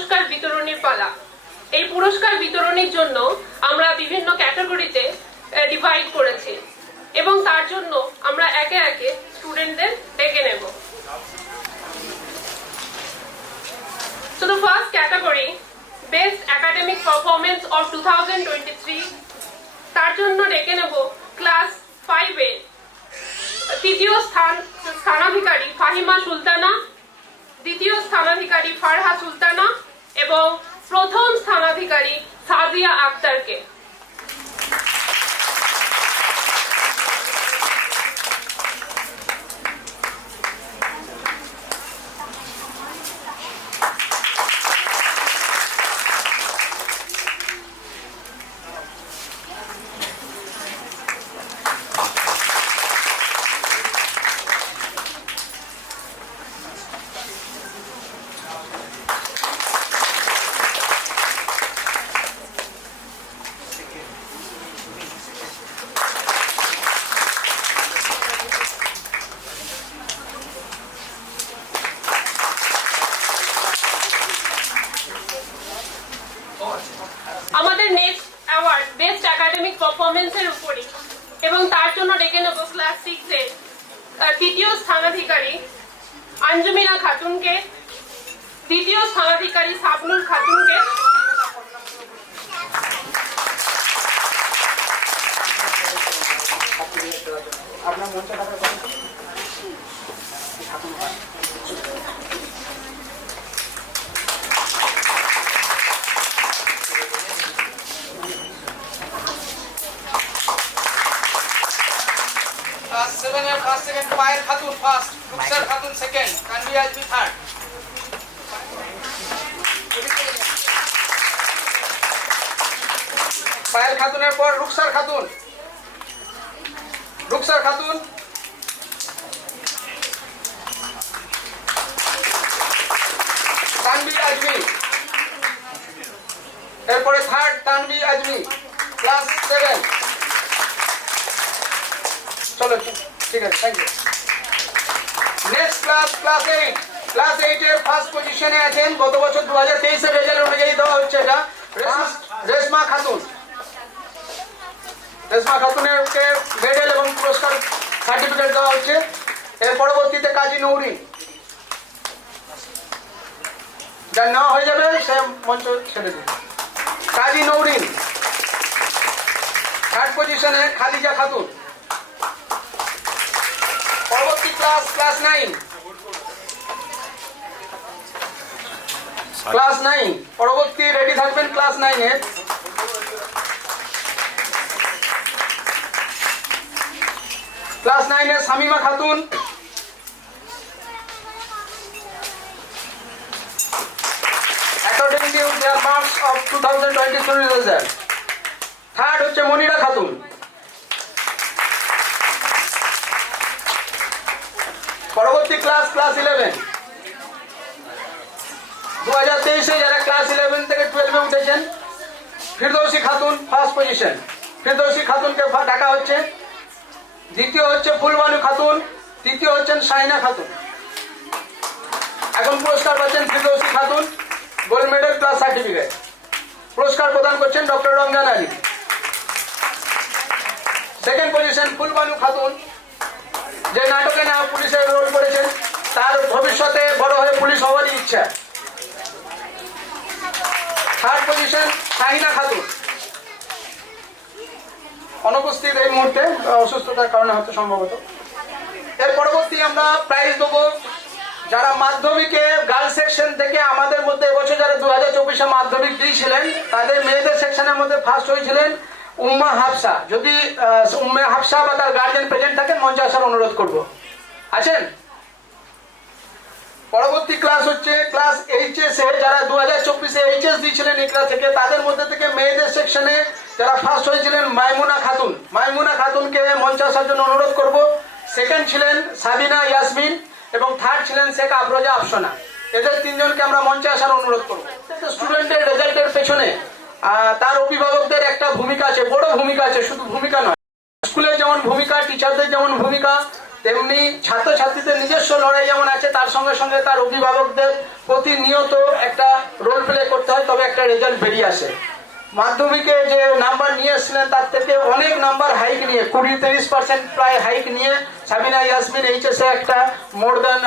পুরস্কার বিতরণের পালা। এই পুরস্কার বিতরণের জন্য আমরা বিভিন্ন ক্যাটাগরিতে ডিভাইড করেছি এবং তার জন্য আমরা একে একে স্টুডেন্টদের ডেকে নেব। So the first category, Best Academic Performance of 2023, তার জন্য ডেকে নেব ক্লাস 5 এ তৃতীয় স্থানাধিকারী ফাহিমা সুলতানা, দ্বিতীয় স্থানাধিকারী ফারহা সুলতানা এবং প্রথম স্থানাধিকারী সাদিয়া আক্তারকে। আমাদের নেক্সট অ্যাওয়ার্ড বেস্ট একাডেমিক পারফরমেন্সের উপরে এবং তার জন্য ডেকে নেব ক্লাস 6 এর তৃতীয় স্থানাধিকারী আঞ্জুমিনা খাতুনকে, দ্বিতীয় স্থানাধিকারী Sabnur খাতুনকে, First second, Payal Khatun first, Rukhsar Khatun second, Tanvi Azmi third. Payal Khatun'er por Rukhsar Khatun. Rukhsar Khatun. Tanvi Azmi. এরপরে থার্ড তানভি আজমি, ক্লাস 7। চলো ঠিক আছে, thank you. Next class 8। Class 8 এর ফার্স্ট পজিশনে আছেন, গত বছর 2023 এর রেজাল্ট অনুযায়ী দেওয়া হচ্ছে এটা, রেশমা খাতুন। রেশমা খাতুনের মেডেল এবং পুরস্কার সার্টিফিকেট দেওয়া হচ্ছে। এর পরবর্তীতে কাজী নৌরিন, যার নেওয়া হয়ে যাবে সে মঞ্চ ছেড়ে দেবে। কাজী নৌরিন। থার্ড পজিশনে খাদিজা খাতুন। পরবর্তী ক্লাস 9। ক্লাস 9 পরবর্তী রেডি থাকবেন ক্লাস 9 এ। ক্লাস 9 এ Shamima Khatun. According to their marks of 2023 result. Third হচ্ছে মনিরা খাতুন। পরবর্তী ক্লাস 11। 2023 এ যারা ক্লাস 11 থেকে 12 এ উঠেছেন, ফিরদৌসী খাতুন ফার্স্ট পজিশন। ফিরদৌসী খাতুনকে ডাকা হচ্ছে। দ্বিতীয় হচ্ছে ফুলবানু খাতুন, তৃতীয় হচ্ছেন শাহিনা খাতুন। এখন পুরস্কার পাচ্ছেন Firdousi Khatun, gold medal plus certificate. পুরস্কার প্রদান করছেন doctor Ramzan Ali. Second position Phulbanu Khatun, যে নাটকে না পুলিশের রোল করেছেন, তার ভবিষ্যতে বড় হয়ে পুলিশ হওয়ারই ইচ্ছা। থার্ড পজিশন শাহিনা খাতুন, অনুপস্থিত এই মুহূর্তে, অসুস্থতার কারণে হয়তো সম্ভবত। এর পরবর্তী আমরা প্রাইজ দেবো যারা মাধ্যমিকে গার্লস সেকশন থেকে আমাদের মধ্যে এবছর যারা 2024 মাধ্যমিক দিয়েছিলেন, তাদের মেয়েদের সেকশনের মধ্যে ফার্স্ট হয়েছিলেন উম্মা হাফসা। যদি উম্মে হাফসা বা তার গার্জিয়ান প্রেজেন্ট থাকেন মঞ্চে আসার অনুরোধ করব। আছেন? পরবর্তী ক্লাস হচ্ছে ক্লাস এইচএস এ, যারা 2024 এইচএস দিয়েছিলেন ইকরা থেকে, তাদের মধ্যে থেকে মেয়েদের সেকশনে যারা ফার্স্ট হয়েছিলেন মাইমুনা খাতুন। মাইমুনা খাতুনকে মঞ্চে আসার জন্য অনুরোধ করব। সেকেন্ড ছিলেন সাবিনা ইয়াসমিন এবং থার্ড ছিলেন শেখ আফরোজা আফসোনা। এদের তিনজনকে আমরা মঞ্চে আসার অনুরোধ করব। স্টুডেন্টের রেজাল্টের পেছনে তার অভিভাবকদের একটা ভূমিকা আছে, বড় ভূমিকা আছে, শুধু ভূমিকা নয়। স্কুলের যেমন ভূমিকা, টিচারদের যেমন ভূমিকা, তেমনি ছাত্রছাত্রীদের নিজস্ব লড়াই যেমন আছে, তার সঙ্গে সঙ্গে তার অভিভাবকদের প্রতি প্রতিনিয়ত একটা রোল প্লে করতে হয়, তবে একটা রেজাল্ট বেরিয়ে আসে। মাধ্যমিকে যে নাম্বার নিয়ে এসেছিলেন তার থেকে অনেক নাম্বার হাইক নিয়ে 20-30% প্রায় হাইক নিয়ে সাবিনা ইয়াসমিন এইচএসে একটা মোর দ্যান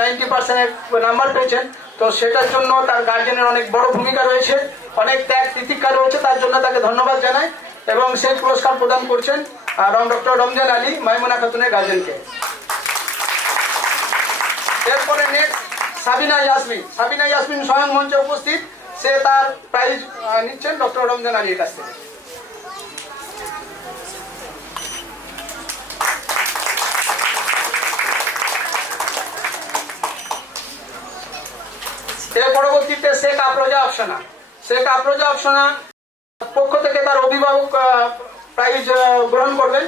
90% নাম্বার পেয়েছেন। তো সেটার জন্য তার গার্জেনের অনেক বড় ভূমিকা রয়েছে, অনেক ত্যাগ তিতিক্ষা রয়েছে, তার জন্য তাকে ধন্যবাদ জানাই। এবং সেই পুরস্কার প্রদান করছেন ডক্টর রমজান আলী মাইমুনা খাতুনের গার্জেনকে। এরপরে নেক্সট সাবিনা ইয়াসমিন স্বয়ং মঞ্চে উপস্থিত, সে তার প্রাইজ নিচ্ছেন ডক্টর রমজান আলীর কাছ থেকে। এর পরবর্তীতে শেখ আফরোজা আফসানা পক্ষ থেকে তার অভিভাবক প্রাইজ গ্রহণ করবেন,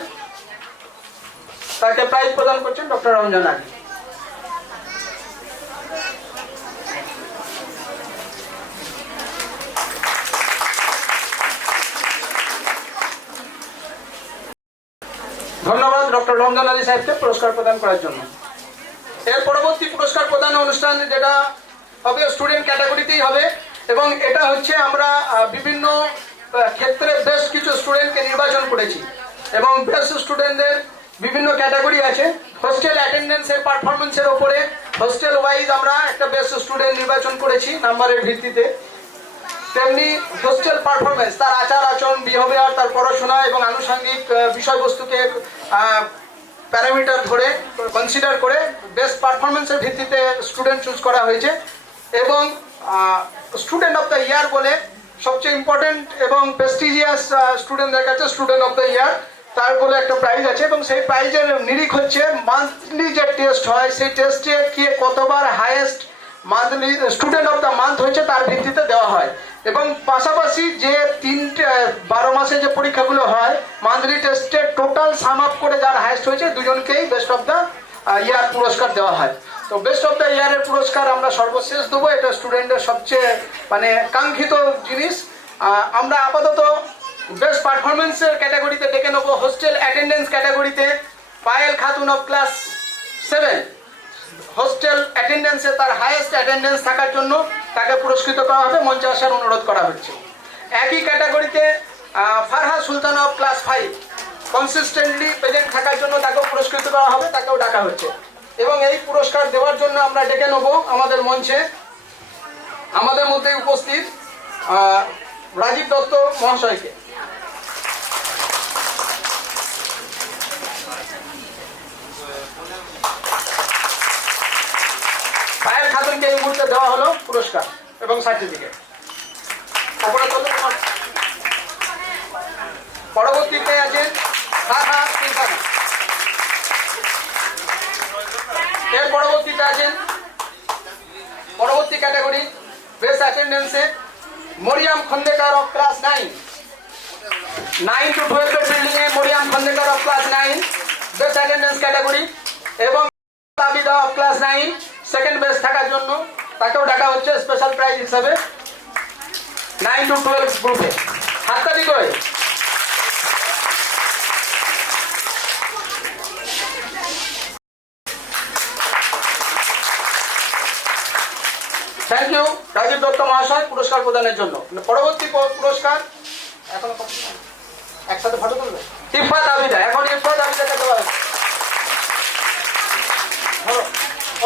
তাকে প্রাইজ প্রদান করছেন ডক্টর রমজান আলী। ধন্যবাদ ডক্টর রমজান আলী সাহেবকে পুরস্কার প্রদান করার জন্য। এর পরবর্তী পুরস্কার প্রদান অনুষ্ঠান যেটা হবে স্টুডেন্ট ক্যাটাগরিতেই হবে, এবং এটা হচ্ছে আমরা বিভিন্ন ক্ষেত্রে বেশ কিছু স্টুডেন্টকে নির্বাচন করেছি, এবং বেস্ট স্টুডেন্টদের বিভিন্ন ক্যাটাগরি আছে। হোস্টেল অ্যাটেন্ডেন্সের পারফরমেন্সের ওপরে হোস্টেল ওয়াইজ আমরা একটা বেস্ট স্টুডেন্ট নির্বাচন করেছি নাম্বারের ভিত্তিতে। তেমনি হোস্টেল পারফরমেন্স, তার আচার আচরণ, বিহেভিয়ার, তার পড়াশোনা এবং আনুষঙ্গিক বিষয়বস্তুকে প্যারামিটার ধরে কনসিডার করে বেস্ট পারফরমেন্সের ভিত্তিতে স্টুডেন্ট চুজ করা হয়েছে। এবং স্টুডেন্ট অফ দ্য ইয়ার বলে সবচেয়ে ইম্পর্টেন্ট এবং প্রেস্টিজিয়াস স্টুডেন্টদের কাছে স্টুডেন্ট অফ দ্য ইয়ার তার বলে একটা প্রাইজ আছে, এবং সেই প্রাইজের নিরিখ হচ্ছে মান্থলি যে টেস্ট হয় সেই টেস্টে কে কতবার highest monthly student of the month হয়েছে তার ভিত্তিতে দেওয়া হয়। এবং পাশাপাশি যে 12 মাসে যে পরীক্ষাগুলো হয় মান্থলি টেস্টে টোটাল সাম আপ করে যার হাইয়েস্ট হয়েছে দুজনকেই বেস্ট অফ দ্য ইয়ার পুরস্কার দেওয়া হয়। তো বেস্ট অফ দ্য ইয়ারের পুরস্কার আমরা সর্বশেষ দেবো, এটা স্টুডেন্টের সবচেয়ে কাঙ্ক্ষিত জিনিস। আমরা আপাতত বেস্ট পারফরমেন্সের ক্যাটাগরিতে ডেকে নেব হোস্টেল অ্যাটেন্ডেন্স ক্যাটাগরিতে Payel Khatun of class 7। Hostel অ্যাটেন্ডেন্সে তার হাইয়েস্ট অ্যাটেন্ডেন্স থাকার জন্য তাকে পুরস্কৃত করা হবে, মঞ্চে আসার অনুরোধ করা হচ্ছে। একই ক্যাটাগরিতে Farha Sultana of class 5 consistently present থাকার জন্য তাকেও পুরস্কৃত করা হবে, তাকেও ডাকা হচ্ছে। এবং এই পুরস্কার দেওয়ার জন্য আমরা ডেকে নেব আমাদের মঞ্চে আমাদের মধ্যে উপস্থিত রাজীব দত্ত মহাশয়কে। পায়েল খাতুনকে এই মুহূর্তে দেওয়া হলো পুরস্কার এবং সার্টিফিকেট। পরবর্তীতে আছেন সাহা সুলতানা। এর পরবর্তীতে আছেন পরবর্তী ক্যাটাগরি বেস্ট অ্যাটেন্ডেন্সে Mariyam Khandekar of class 9 to 12 এর বিল্ডিং এ Mariyam Khandekar of class 9 best attendance category, এবং Abida of class 9 second best থাকার জন্য তাকেও ডাকা হচ্ছে স্পেশাল প্রাইজ হিসাবে 9 to 12 গ্রুপে। হাততালি করে থ্যাংক ইউ রাজীব দত্ত মহাশয় পুরস্কার প্রদানের জন্য। পরবর্তী পুরস্কার এখন একসাথে ফটো তুলবে ইরফাত আবিদা। এখন ইরফাত আবিদাকে দেওয়া হবে।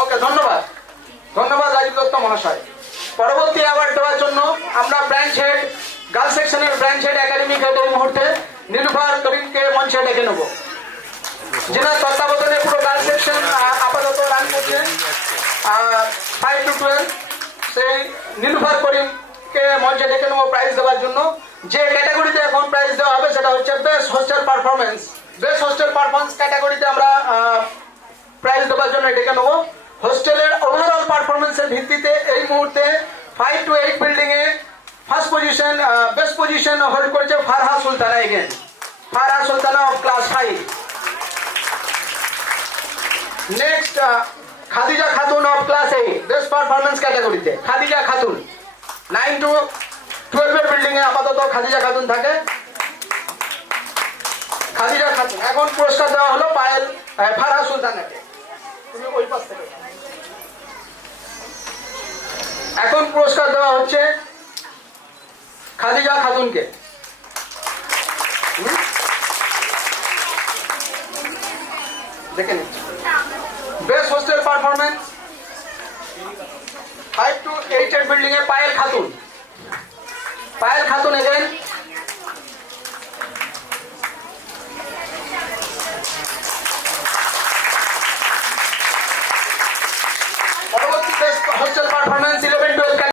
ওকে, ধন্যবাদ রাজীব দত্ত মহাশয়। পরবর্তী অ্যাওয়ার্ড দেওয়ার জন্য আমরা ব্রাঞ্চ হেড গার্লস সেকশনের ব্রাঞ্চ হেড একাডেমিক হেড এই মুহূর্তে নীলুফার করিমকে মঞ্চে ডেকে নেব, যেনার তত্ত্বাবধানে পুরো গার্লস সেকশন আপাতত রান করছেন 5 to 12। সেই নীলুফার করিমকে মঞ্চে ডেকে নেব প্রাইজ দেওয়ার জন্য। যে ক্যাটাগরিতে এখন প্রাইজ দেওয়া হবে সেটা হচ্ছে best hostel performance. Best hostel performance ক্যাটাগরিতে আমরা প্রাইজ দেওয়ার জন্য ডেকে নেব। হোস্টেলের ওভারঅল পারফরমেন্সের ভিত্তিতে এই মুহূর্তে 5 to 8 বিল্ডিং এ first position best position hold করেছে Farha Sultana. Again Farha Sultana of class 5। Next Khadija Khatun of class 8 best performance ক্যাটাগরিতে খাদিজা খাতুন 9 to 12 এর বিল্ডিং এ আপাতত খাদিজা খাতুন থাকে। খাদিজা খাতুন এখন পুরস্কার দেওয়া হলো ফারহা সুলতানাকে। তুমি ওই পাশ থেকে এখন পুরস্কার দেওয়া হচ্ছে খাদিজা খাতুনকে। দেখে নিচ্ছি। Best hostel performance 5 to 8 building এ পায়েল খাতুন। পায়েল খাতুন এগেন। পরবর্তী best hostel performance 11-12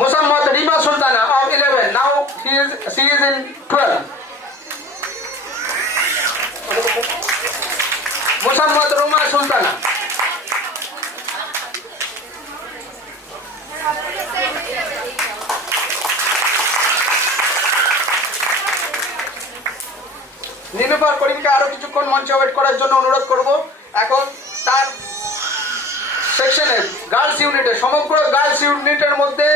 Mosammat Rima Sultana of 11. Now she is in 12. Mosammat Ruma Sultana. Nilufar করিমকে আরো কিছুক্ষণ মঞ্চে ওয়েট করার জন্য অনুরোধ করব। এখন তার সেকশনে গার্লস ইউনিটে, সমগ্র গার্লস ইউনিটের মধ্যে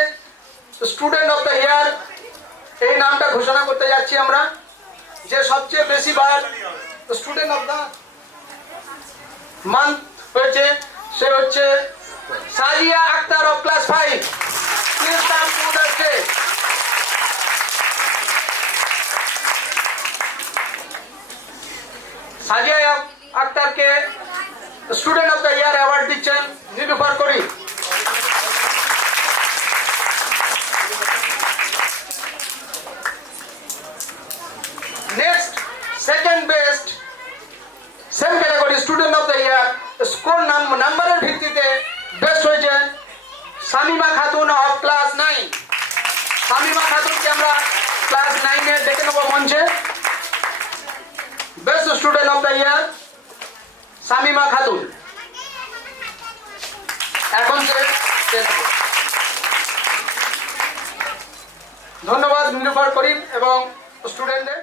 স্টুডেন্ট অফ দ্য ইয়ার এই নামটা ঘোষণা করতে যাচ্ছি আমরা। যে সবচেয়ে বেশি বার স্টুডেন্ট অফ দ্য মান্থ হয়েছে সে হচ্ছে Sajia Akhtar of class 5। Please come to the stage. Sajia আক্তারকে student of the year award দিচ্ছেন Nilufar Karim. Next second best same category student of the year score নাম্বারের ভিত্তিতে বেস্ট হয়েছেন শামিমা খাতুন অফ ক্লাস 9। শামিমা খাতুনকে আমরা ক্লাস 9 এ ডেকে নেব মঞ্চে। Best student of the year Shamima Khatun. এখন ধন্যবাদ নীলুফার করিম এবং স্টুডেন্টদের।